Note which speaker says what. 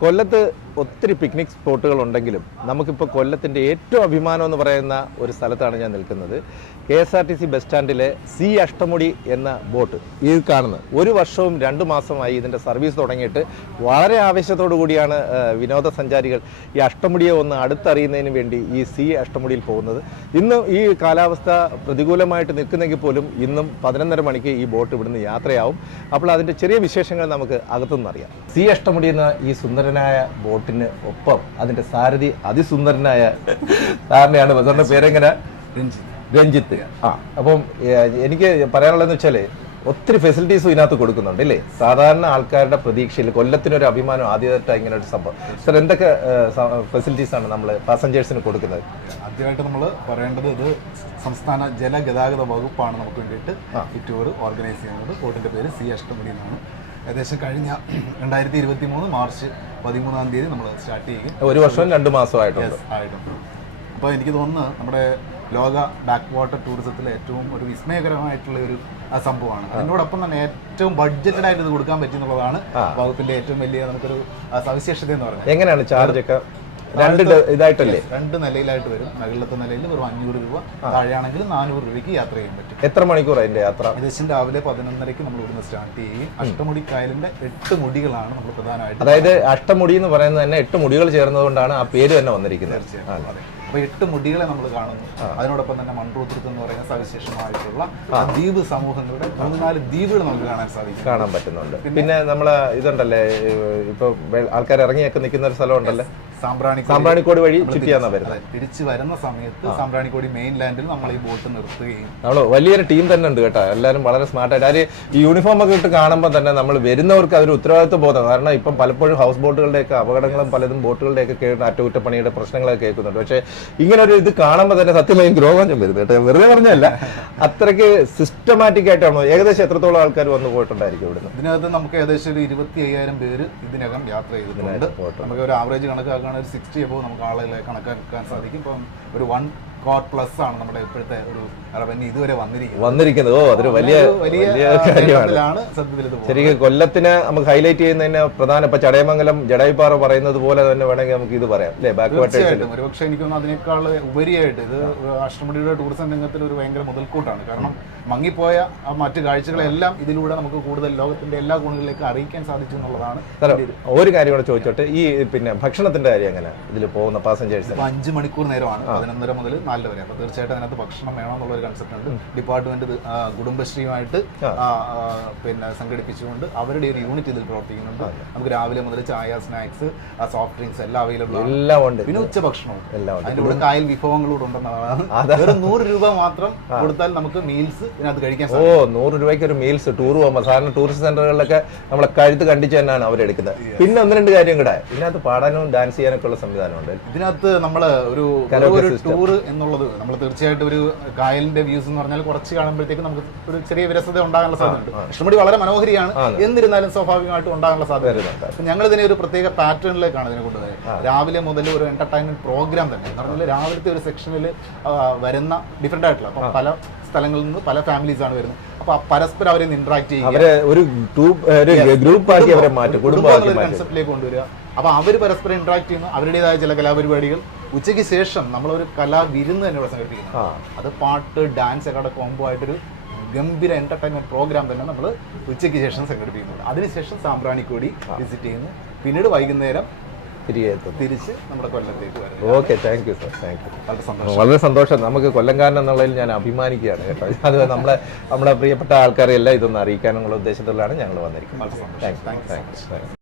Speaker 1: കൊല്ലത്ത് ഒത്തിരി പിക്നിക് സ്പോട്ടുകൾ ഉണ്ടെങ്കിലും നമുക്കിപ്പോൾ കൊല്ലത്തിന്റെ ഏറ്റവും അഭിമാനം എന്ന് പറയുന്ന ഒരു സ്ഥലത്താണ് ഞാൻ നിൽക്കുന്നത്. K S R T C bus സ്റ്റാൻഡിലെ C Ashtamudi എന്ന ബോട്ട് ഈ കാണുന്നത് ഒരു വർഷവും രണ്ട് മാസമായി ഇതിന്റെ സർവീസ് തുടങ്ങിയിട്ട് വളരെ ആവേശത്തോടു കൂടിയാണ് വിനോദസഞ്ചാരികൾ ഈ അഷ്ടമുടിയെ ഒന്ന് അടുത്തറിയുന്നതിന് വേണ്ടി ഈ സി അഷ്ടമുടിയിൽ പോകുന്നത്. ഇന്ന് ഈ കാലാവസ്ഥ പ്രതികൂലമായിട്ട് നിൽക്കുന്നെങ്കിൽ പോലും ഇന്നും പതിനൊന്നര മണിക്ക് ഈ ബോട്ട് ഇവിടുന്ന് യാത്രയാവും. അപ്പോൾ അതിന്റെ ചെറിയ വിശേഷങ്ങൾ നമുക്ക് അകത്തുനിന്ന് അറിയാം സി അഷ്ടമുടി എന്ന ഈ സുന്ദരനായ ബോട്ടിന് ഒപ്പം അതിന്റെ സാരഥി അതിസുന്ദരനായ സാറിനെയാണ് സാറിന്റെ പേരെങ്ങനെ? രഞ്ജിത്ത്. ആ അപ്പം എനിക്ക് പറയാനുള്ളതെന്ന് വെച്ചാൽ ഒത്തിരി ഫെസിലിറ്റീസും ഇതിനകത്ത് കൊടുക്കുന്നുണ്ട് അല്ലേ സാധാരണ ആൾക്കാരുടെ പ്രതീക്ഷയിൽ കൊല്ലത്തിനൊരു അഭിമാനം ആദ്യമായിട്ടാണ് ഇങ്ങനെ ഒരു സംഭവം. സർ എന്തൊക്കെ ഫെസിലിറ്റീസ് ആണ് നമ്മൾ പാസഞ്ചേഴ്സിന് കൊടുക്കുന്നത്?
Speaker 2: ആദ്യമായിട്ട് നമ്മൾ പറയേണ്ടത് ഇത് സംസ്ഥാന ജലഗതാഗത വകുപ്പാണ് നമുക്ക് വേണ്ടിയിട്ട് ഈ ടൂർ ഓർഗനൈസ് ചെയ്യുന്നത്. ബോട്ടിന്റെ പേര് സി അഷ്ടമുടി എന്നാണ്. ഏകദേശം കഴിഞ്ഞ രണ്ടായിരത്തി ഇരുപത്തി മൂന്ന് മാർച്ച് പതിമൂന്നാം തീയതി നമ്മൾ സ്റ്റാർട്ട് ചെയ്യും
Speaker 1: ഒരു വർഷം രണ്ട് മാസമായിട്ടുണ്ട്
Speaker 2: ആയിട്ടുണ്ട്. അപ്പോൾ എനിക്ക് തോന്നുന്നു നമ്മുടെ ലോക ബാക്ക് വാട്ടർ ടൂറിസത്തിലെ ഏറ്റവും ഒരു വിസ്മയകരമായിട്ടുള്ള ഒരു സംഭവമാണ്. അതിനോടൊപ്പം തന്നെ ഏറ്റവും ബഡ്ജറ്റഡ് ആയിട്ട് ഇത് കൊടുക്കാൻ പറ്റുന്നുള്ളതാണ് വകുപ്പിന്റെ ഏറ്റവും വലിയ നമുക്കൊരു സവിശേഷത എന്ന് പറയുന്നത്.
Speaker 1: എങ്ങനെയാണ് ചാർജ് ഒക്കെ? രണ്ട് ഇതായിട്ടല്ലേ?
Speaker 2: രണ്ട് നിലയിലായിട്ട് വരും. മുകളിലത്തെ നിലയിൽ വെറും അഞ്ഞൂറ് രൂപ താഴെയാണെങ്കിൽ നാനൂറ് രൂപയ്ക്ക് യാത്ര ചെയ്യാൻ പറ്റും.
Speaker 1: എത്ര മണിക്കൂർ അതിന്റെ യാത്ര?
Speaker 2: ഏകദേശം രാവിലെ പതിനൊന്നരയ്ക്ക് നമ്മൾ ഇവിടുന്ന് സ്റ്റാർട്ട് ചെയ്യും. അഷ്ടമുടി കായലിന്റെ എട്ട് മുടികളാണ് നമ്മൾ പ്രധാനമായിട്ട്
Speaker 1: അതായത് അഷ്ടമുടി എന്ന് പറയുന്നത് തന്നെ എട്ട് മുടികൾ ചേർന്നതുകൊണ്ടാണ് ആ പേര് തന്നെ വന്നിരിക്കുന്നത്.
Speaker 2: അപ്പൊ എട്ട് മുടികളെ നമ്മൾ കാണുന്നു. അതിനോടൊപ്പം തന്നെ മൺറൂത്രത്ത് എന്ന് പറയുന്ന സവിശേഷമായിട്ടുള്ള ദ്വീപ് സമൂഹങ്ങളുടെ മൂന്ന് നാല് ദ്വീപുകൾ നമുക്ക് കാണാൻ സാധിക്കും.
Speaker 1: കാണാൻ പറ്റുന്നുണ്ട്. പിന്നെ നമ്മളെ ഇതുണ്ടല്ലേ ഇപ്പൊ ആൾക്കാർ ഇറങ്ങിയൊക്കെ നിൽക്കുന്ന ഒരു സ്ഥലം ഉണ്ടല്ലേ സാമ്പ്രാണിക്കോട് വഴി ചുറ്റിയാണ് വരുന്നത്.
Speaker 2: തിരിച്ചു വരുന്ന സമയത്ത് സാമ്പ്രാണിക്കോടി മെയിൻ ലാൻഡിൽ നമ്മൾ ഈ ബോട്ട് നിർത്തുകയും.
Speaker 1: നമ്മൾ വലിയൊരു ടീം തന്നെ ഉണ്ട് കേട്ടോ. എല്ലാവരും വളരെ സ്മാർട്ടായിട്ട് ആര് ഈ യൂണിഫോം ഒക്കെ ഇട്ട് കാണുമ്പോൾ തന്നെ നമ്മൾ വരുന്നവർക്ക് അതൊരു ഉത്തരവാദിത്വ ബോധം കാരണം ഇപ്പം പലപ്പോഴും ഹൗസ് ബോട്ടുകളുടെയൊക്കെ അപകടങ്ങളും പലതും ബോട്ടുകളുടെയൊക്കെ കേട്ട് അറ്റകുറ്റപ്പണിയുടെ പ്രശ്നങ്ങളൊക്കെ കേൾക്കുന്നുണ്ട്. പക്ഷേ ഇങ്ങനെ ഒരു ഇത് കാണുമ്പോൾ തന്നെ സത്യമായും രോഗാഞ്ചം വരുന്നത് കേട്ടോ. വെറുതെ പറഞ്ഞല്ല അത്രയ്ക്ക് സിസ്റ്റമാറ്റിക് ആയിട്ടാണോ. ഏകദേശം എത്രത്തോളം ആൾക്കാർ വന്നു പോയിട്ടുണ്ടായിരിക്കും ഇവിടുന്ന്?
Speaker 2: ഇതിനകത്ത് നമുക്ക് ഏകദേശം ഒരു ഇരുപത്തി അയ്യായിരം പേര് ഇതിനകം യാത്ര ചെയ്തിട്ടുണ്ട്. നമുക്ക് ഒരു ആവറേജ് കണക്കാക്കുകയാണെങ്കിൽ ഒരു സിക്സ്റ്റി എബോ നമുക്ക് ആളുകളെ കണക്കാക്കാൻ സാധിക്കും. ഇപ്പം ഒരു വൺ കോട്ട് പ്ലസ് ആണ് നമ്മുടെ ഇപ്പോഴത്തെ ഒരു റവന്യൂ ഇതുവരെ വന്നിരിക്കുന്നത്.
Speaker 1: വന്നിരിക്കുന്നത്. ഓ അതൊരു വലിയ
Speaker 2: വലിയ
Speaker 1: കാര്യമാണ്.
Speaker 2: സത്യത്തിൽ
Speaker 1: ശരിക്കും കൊല്ലത്തിന് നമുക്ക് ഹൈലൈറ്റ് ചെയ്യുന്നതിന് പ്രധാന ഇപ്പൊ ചടയമംഗലം ജടായിപ്പാറ പറയുന്നത് പോലെ തന്നെ വേണമെങ്കിൽ നമുക്ക് ഇത് പറയാം. അല്ലേ? ബാക്ക്
Speaker 2: തീർച്ചയായിട്ടും. ഒരുപക്ഷെ എനിക്ക് തോന്നുന്നു അതിനേക്കാൾ ഉപരിയായിട്ട് ഇത് അഷ്ടമുടിയുടെ ടൂറിസം രംഗത്തിൽ ഒരു ഭയങ്കര മുതൽക്കൂട്ടാണ്. കാരണം മങ്ങിപ്പോയ ആ മറ്റു കാഴ്ചകളെല്ലാം ഇതിലൂടെ നമുക്ക് കൂടുതൽ ലോകത്തിന്റെ എല്ലാ കോണുകളിലേക്ക് അറിയിക്കാൻ സാധിച്ചു എന്നുള്ളതാണ്
Speaker 1: ഒരു കാര്യം കൂടെ ചോദിച്ചോട്ടെ. ഈ പിന്നെ ഭക്ഷണത്തിന്റെ കാര്യം എങ്ങനെ ഇതിൽ പോകുന്ന
Speaker 2: പാസഞ്ചേഴ്സ് അഞ്ച് മണിക്കൂർ നേരമാണ്. പതിനൊന്നര മുതൽ നാലര വരെ അപ്പൊ തീർച്ചയായിട്ടും അതിനകത്ത് ഭക്ഷണം വേണം എന്നുള്ള ഒരു കൺസെപ്റ്റ് ഉണ്ട് ഡിപ്പാർട്ട്മെന്റ് കുടുംബശ്രീയുമായിട്ട് പിന്നെ സംഘടിപ്പിച്ചുകൊണ്ട് അവരുടെ ഒരു യൂണിറ്റ് ഇതിൽ പ്രവർത്തിക്കുന്നുണ്ട്. നമുക്ക് രാവിലെ മുതൽ ചായ സ്നാക്സ് സോഫ്റ്റ് ഡ്രിങ്ക്സ് എല്ലാം അവൈലബിൾ ആണ്.
Speaker 1: എല്ലാം ഉണ്ട്.
Speaker 2: പിന്നെ ഉച്ചഭക്ഷണവും.
Speaker 1: എല്ലാം ഉണ്ട്.
Speaker 2: അതിന്റെ കൂടെ കായൽ വിഭവങ്ങളൂടെ ഉണ്ടെന്നുള്ളതാണ് വെറും നൂറ് രൂപ മാത്രം കൊടുത്താൽ നമുക്ക് മീൽസ് ഇതിനകത്ത് കഴിക്കാൻ
Speaker 1: ഓ നൂറ് രൂപയ്ക്ക് ഒരു മീൽസ് ടൂർ പോകുമ്പോൾ സാധാരണ ടൂറിസ്റ്റ് സെന്ററുകളിലൊക്കെ നമ്മളെ കഴുത്ത് കണ്ടിച്ച് തന്നെയാണ് അവരെടുക്കുന്നത് പിന്നെ ഒന്ന് രണ്ട് കാര്യം കൂടെ. ഇതിനകത്ത് പാടാനും ഡാൻസ് ചെയ്യാനൊക്കെ ഉള്ള സംവിധാനമുണ്ട്.
Speaker 2: ഇതിനകത്ത് നമ്മൾ ഒരു ഒരു ടൂർ എന്നുള്ളത് നമ്മൾ തീർച്ചയായിട്ടും ഒരു കായലിന്റെ വ്യൂസ് എന്ന് പറഞ്ഞാൽ കുറച്ച് കാണുമ്പോഴത്തേക്ക് നമുക്ക് ഒരു ചെറിയ വിരസത ഉണ്ടാകാനുള്ള സാധ്യതയുണ്ട്. ഇഷ്ടംപടി വളരെ മനോഹരിയാണ്. എന്നിരുന്നാലും സ്വാഭാവികമായിട്ടും ഉണ്ടാകാനുള്ള സാധ്യത. അപ്പൊ ഞങ്ങൾ ഇതിനെ ഒരു പ്രത്യേക പാറ്റേണിലേക്കാണ് ഇതിനെ കൊണ്ടുപോയത് രാവിലെ മുതൽ ഒരു എന്റർടൈൻമെന്റ് പ്രോഗ്രാം തന്നെ. എന്ന് പറഞ്ഞാൽ രാവിലത്തെ ഒരു സെക്ഷനിൽ വരുന്ന ഡിഫറെന്റ് ആയിട്ടുള്ള അപ്പൊ പല സ്ഥലങ്ങളിൽ നിന്ന് പല ഫാമിലീസ് ആണ് വരുന്നത്. അപ്പൊ പരസ്പരം അവരെ ഇന്ററാക്ട് ചെയ്യുക.
Speaker 1: ഒരു ഗ്രൂപ്പ് ആക്കി അവരെ മാറ്റും.
Speaker 2: കൺസെപ്റ്റിലേക്ക് കൊണ്ടുവരിക. അപ്പൊ അവർ പരസ്പരം ഇന്ററാക്ട് ചെയ്യുന്നു. അവരുടേതായ ചില കലാപരിപാടികൾ. ഉച്ചയ്ക്ക് ശേഷം നമ്മളൊരു കലാ വിരുന്ന് തന്നെ ഇവിടെ സംഘടിപ്പിക്കുന്നു. അത് പാട്ട് ഡാൻസ് ഒക്കെ കോംബോ ആയിട്ടൊരു ഗംഭീര എന്റർടൈൻമെന്റ് പ്രോഗ്രാം തന്നെ നമ്മൾ ഉച്ചയ്ക്ക് ശേഷം സംഘടിപ്പിക്കുന്നുണ്ട്. അതിനുശേഷം സാമ്പ്രാണിക്കോടി വിസിറ്റ് ചെയ്യുന്നു. പിന്നീട് വൈകുന്നേരം തിരിച്ച് നമ്മുടെ കൊല്ലത്തേക്ക് വരുന്നു
Speaker 1: okay thank you sir thank you
Speaker 2: വളരെ സന്തോഷം.
Speaker 1: വളരെ സന്തോഷം. നമുക്ക് കൊല്ലംകാരൻ എന്നുള്ളതിൽ ഞാൻ അഭിമാനിക്കുകയാണ് കേട്ടോ. അത് നമ്മളെ നമ്മുടെ പ്രിയപ്പെട്ട ആൾക്കാരെ എല്ലാം ഇതൊന്ന് അറിയിക്കാനുള്ള ഉദ്ദേശത്തിലാണ് ഞങ്ങൾ വന്നിരിക്കുന്നത്.
Speaker 2: Thank you
Speaker 1: thank you